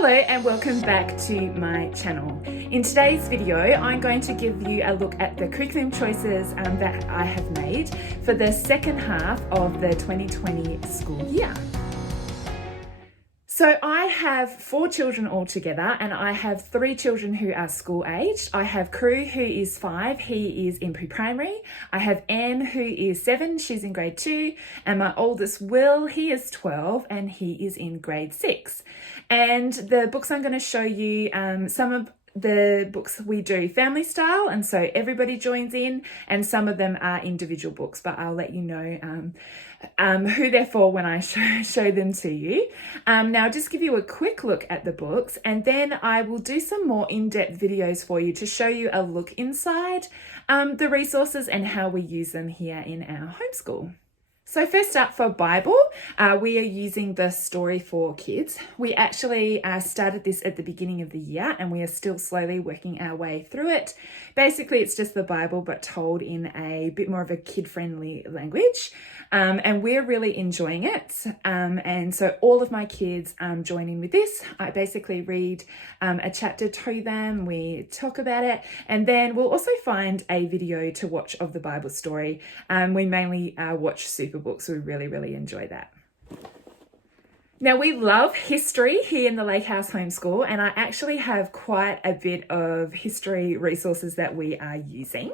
Hello and welcome back to my channel. In today's video, I'm going to give you a look at the curriculum choices that I have made for the second half of the 2020 school year. So I have 4 children altogether, and I have 3 children who are school aged. I have Crew, who is 5, he is in pre-primary. I have Anne, who is 7, she's in grade 2. And my oldest Will, he is 12 and he is in grade 6. And the books I'm going to show you, some of the books we do family style, and so everybody joins in, and some of them are individual books, but I'll let you know who they're for when I show them to you. Now I'll just give you a quick look at the books, and then I will do some more in-depth videos for you to show you a look inside the resources and how we use them here in our homeschool. So first up, for Bible, we are using the Story for Kids. We actually started this at the beginning of the year, and we are still slowly working our way through it. Basically, it's just the Bible, but told in a bit more of a kid-friendly language. And we're really enjoying it. And so all of my kids join in with this. I basically read a chapter to them, we talk about it, and then we'll also find a video to watch of the Bible story. We mainly watch Super Books. We really enjoy that. Now, we love history here in the Lake House Homeschool, and I actually have quite a bit of history resources that we are using.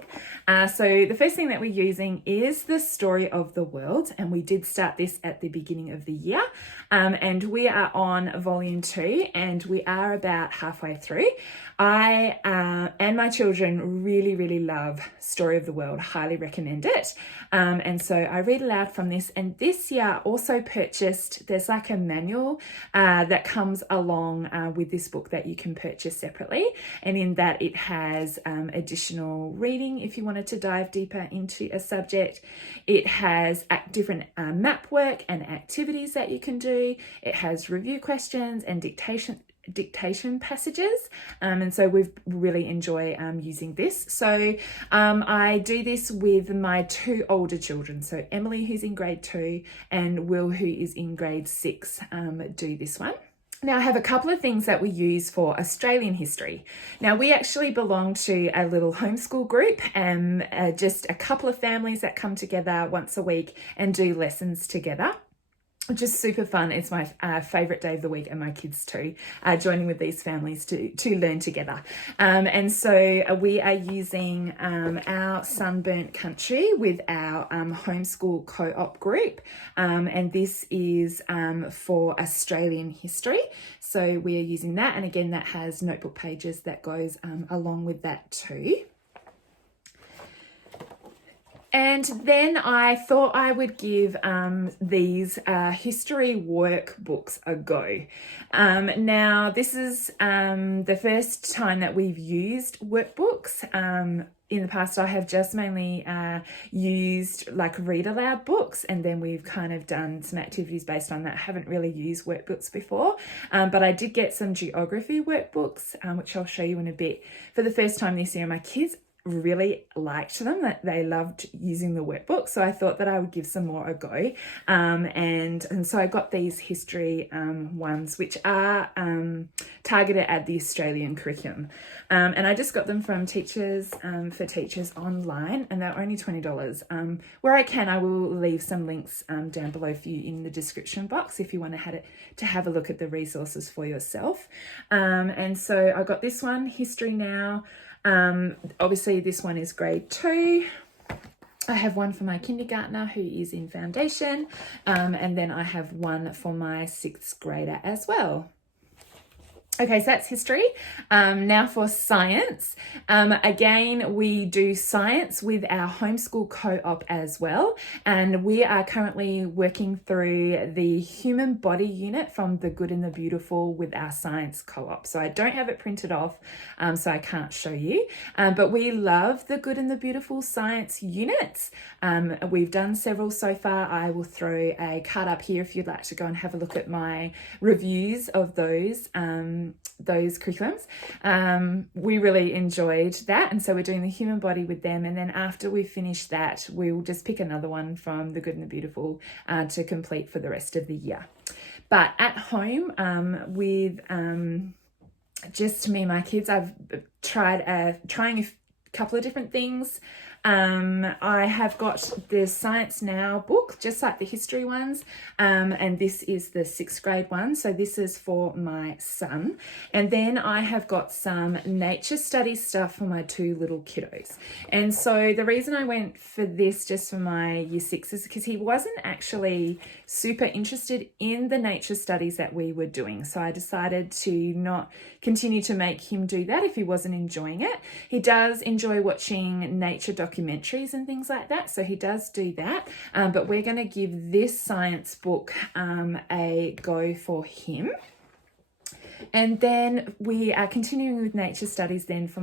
So the first thing that we're using is the Story of the World, and we did start this at the beginning of the year, and we are on volume 2, and we are about halfway through. I and my children really love Story of the World, highly recommend it. And so I read aloud from this, and this year I also purchased, there's like a manual that comes along with this book that you can purchase separately, and in that it has additional reading if you wanted to dive deeper into a subject. It has different map work and activities that you can do. It has review questions and dictation passages, and so we really enjoy using this. So I do this with my 2 older children, so Emily, who's in grade 2, and Will, who is in grade 6, do this one. Now, I have a couple of things that we use for Australian history. Now, we actually belong to a little homeschool group, and just a couple of families that come together once a week and do lessons together, which is super fun. It's my favourite day of the week, and my kids too, joining with these families to learn together. And so we are using our sunburnt country with our homeschool co-op group, and this is for Australian history. So we are using that, and again, that has notebook pages that goes along with that too. And then I thought I would give these history workbooks a go. Now, this is the first time that we've used workbooks. In the past, I have just mainly used like read aloud books, and then we've kind of done some activities based on that. I haven't really used workbooks before, but I did get some geography workbooks, which I'll show you in a bit, for the first time this year. My kids really liked them, that they loved using the workbook, so I thought that I would give some more a go, and so I got these history ones, which are targeted at the Australian curriculum, and I just got them from Teachers for Teachers online, and they're only $20. Where I can, I will leave some links down below for you in the description box if you want to have a look at the resources for yourself. And so I got this one, History Now. Obviously this one is grade 2. I have one for my kindergartner who is in foundation, and then I have one for my 6th grader as well. Okay, so that's history. Now for science. Again, we do science with our homeschool co-op as well. And we are currently working through the human body unit from The Good and the Beautiful with our science co-op. So I don't have it printed off, so I can't show you. But we love The Good and the Beautiful science units. We've done several so far. I will throw a card up here if you'd like to go and have a look at my reviews of those curriculums. We really enjoyed that, and so we're doing the human body with them, and then after we finish that, we'll just pick another one from The Good and the Beautiful to complete for the rest of the year. But at home with just me and my kids, I've tried trying a couple of different things. I have got the Science Now book, just like the history ones, and this is the 6th grade one, so this is for my son. And then I have got some nature study stuff for my 2 little kiddos. And so the reason I went for this just for my year 6 is because he wasn't actually super interested in the nature studies that we were doing, so I decided to not continue to make him do that if he wasn't enjoying it. He does enjoy watching nature documentaries and things like that, so he does do that, but we're going to give this science book a go for him. And then we are continuing with nature studies then for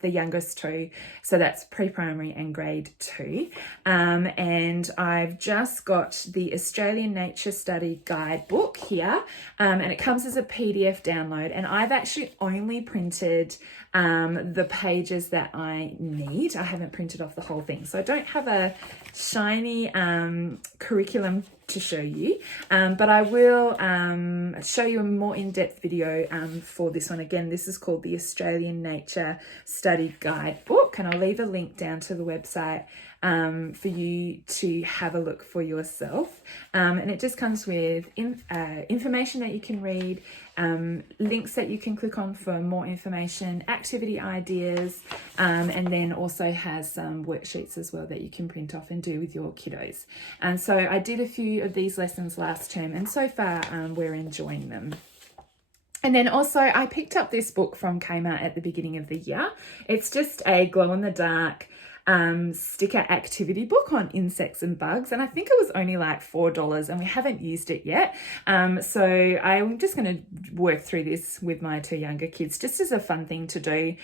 the youngest 2, so that's pre-primary and grade 2, and I've just got the Australian Nature Study Guidebook here, and it comes as a PDF download, and I've actually only printed the pages that I need. I haven't printed off the whole thing, so I don't have a shiny curriculum to show you, but I will show you a more in-depth video for this one. Again, this is called the Australian Nature Study Guidebook, and I'll leave a link down to the website for you to have a look for yourself, and it just comes with information that you can read, links that you can click on for more information, activity ideas, and then also has some worksheets as well that you can print off and do with your kiddos. And so I did a few of these lessons last term, and so far we're enjoying them. And then also I picked up this book from Kmart at the beginning of the year. It's just a glow-in-the-dark sticker activity book on insects and bugs, and I think it was only like $4, and we haven't used it yet, so I'm just going to work through this with my 2 younger kids just as a fun thing to do.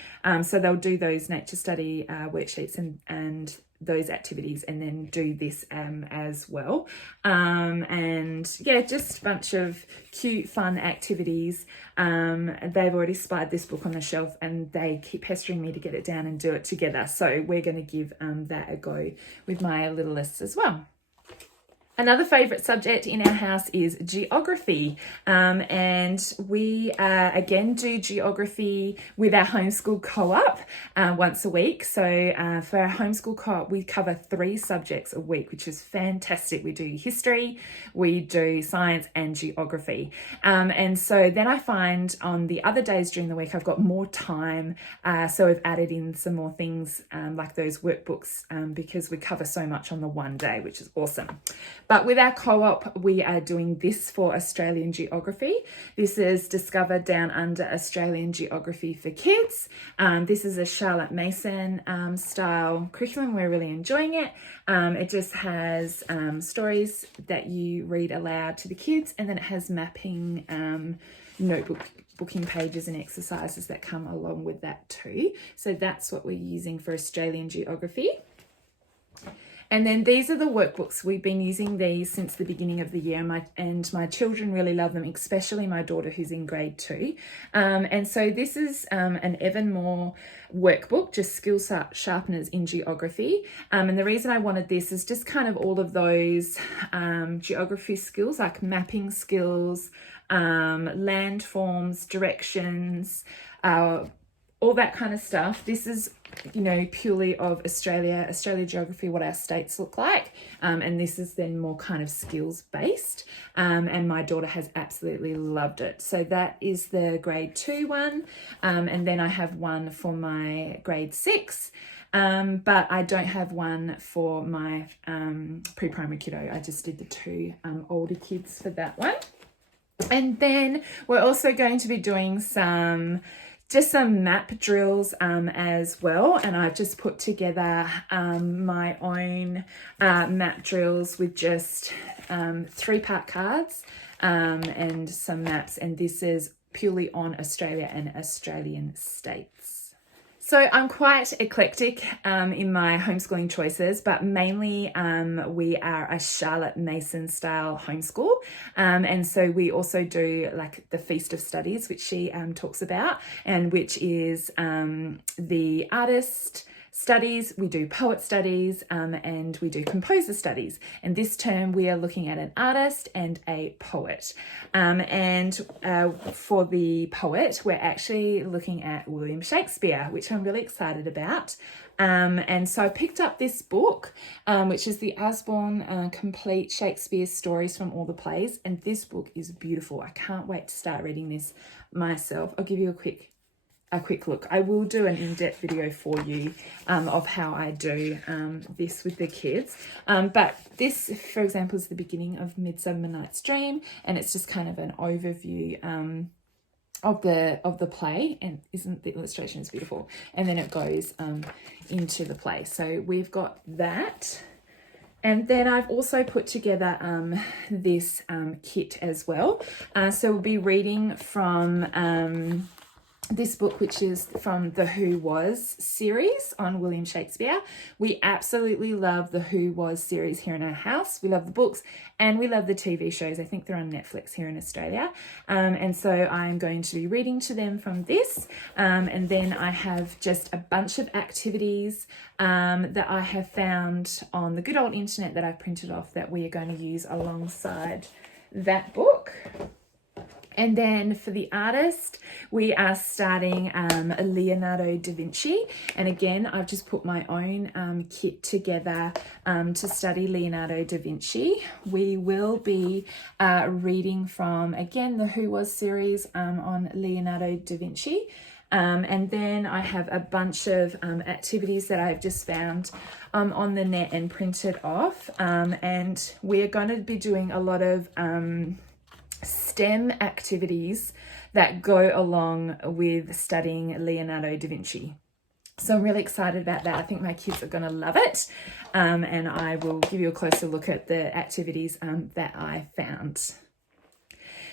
So they'll do those nature study worksheets and those activities, and then do this as well, and yeah, just a bunch of cute fun activities. They've already spied this book on the shelf, and they keep pestering me to get it down and do it together, so we're going to give that a go with my littlest as well. Another favourite subject in our house is geography, and we again do geography with our homeschool co-op once a week. So for our homeschool co-op, we cover 3 subjects a week, which is fantastic. We do history, we do science and geography, and so then I find on the other days during the week I've got more time, so I've added in some more things like those workbooks, because we cover so much on the one day, which is awesome. But with our co-op, we are doing this for Australian geography. This is Discover Down Under Australian Geography for Kids. This is a Charlotte Mason style curriculum. We're really enjoying it. It just has stories that you read aloud to the kids, and then it has mapping booking pages and exercises that come along with that too. So that's what we're using for Australian geography. And then these are the workbooks. We've been using these since the beginning of the year, and my children really love them, especially my daughter who's in grade 2. And so this is an Evermore workbook, just skill sharpeners in geography. And the reason I wanted this is just kind of all of those geography skills, like mapping skills, landforms, directions, all that kind of stuff. This is, purely of Australia geography, what our states look like. And this is then more kind of skills based. And my daughter has absolutely loved it. So that is the grade 2 one. And then I have one for my grade 6. But I don't have one for my pre-primary kiddo. I just did the 2 older kids for that one. And then we're also going to be doing some map drills as well, and I've just put together my own map drills with just 3-part cards and some maps, and this is purely on Australia and Australian states. So I'm quite eclectic in my homeschooling choices, but mainly we are a Charlotte Mason style homeschool. And so we also do like the Feast of Studies, which she talks about, and which is the artist, studies. We do poet studies and we do composer studies. And this term we are looking at an artist and a poet. For the poet, we're actually looking at William Shakespeare, which I'm really excited about. And so I picked up this book, which is the Usborne Complete Shakespeare Stories from All the Plays. And this book is beautiful. I can't wait to start reading this myself. I'll give you a quick look. I will do an in-depth video for you of how I do this with the kids. But this, for example, is the beginning of Midsummer Night's Dream, and it's just kind of an overview of the play, and isn't the illustration is beautiful? And then it goes into the play. So we've got that. And then I've also put together this kit as well. So we'll be reading from this book, which is from the Who Was series on William Shakespeare. We absolutely love the Who Was series here in our house. We love the books and we love the TV shows. I think they're on Netflix here in Australia. And so I'm going to be reading to them from this. And then I have just a bunch of activities that I have found on the good old internet that I've printed off that we are going to use alongside that book. And then for the artist, we are starting Leonardo da Vinci. And again, I've just put my own kit together to study Leonardo da Vinci. We will be reading from, again, the Who Was series on Leonardo da Vinci. And then I have a bunch of activities that I've just found on the net and printed off. And we're going to be doing a lot of STEM activities that go along with studying Leonardo da Vinci. So I'm really excited about that. I think my kids are going to love it. And I will give you a closer look at the activities that I found.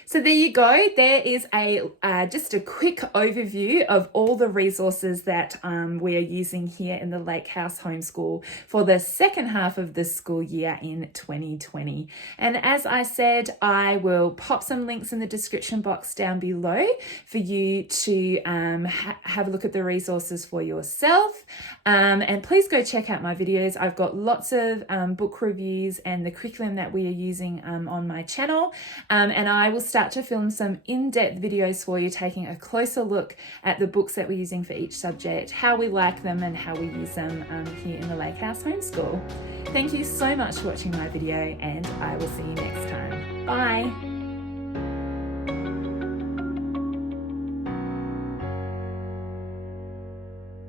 So there you go. There is just a quick overview of all the resources that we are using here in the Lake House Homeschool for the second half of the school year in 2020. And as I said, I will pop some links in the description box down below for you to have a look at the resources for yourself. And please go check out my videos. I've got lots of book reviews and the curriculum that we are using on my channel. And I will start to film some in-depth videos for you, taking a closer look at the books that we're using for each subject, how we like them and how we use them here in the Lake House Homeschool. Thank you so much for watching my video, and I will see you next time. Bye.